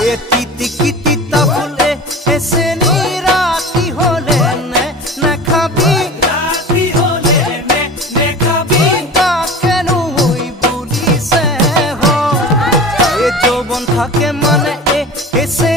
এ তিতি ফুলে এসে রাতি হলে নে খাবি রাতি হলে নে খাবি তা কেন হই বলিছে এ যৌবন থাকে মানে এসে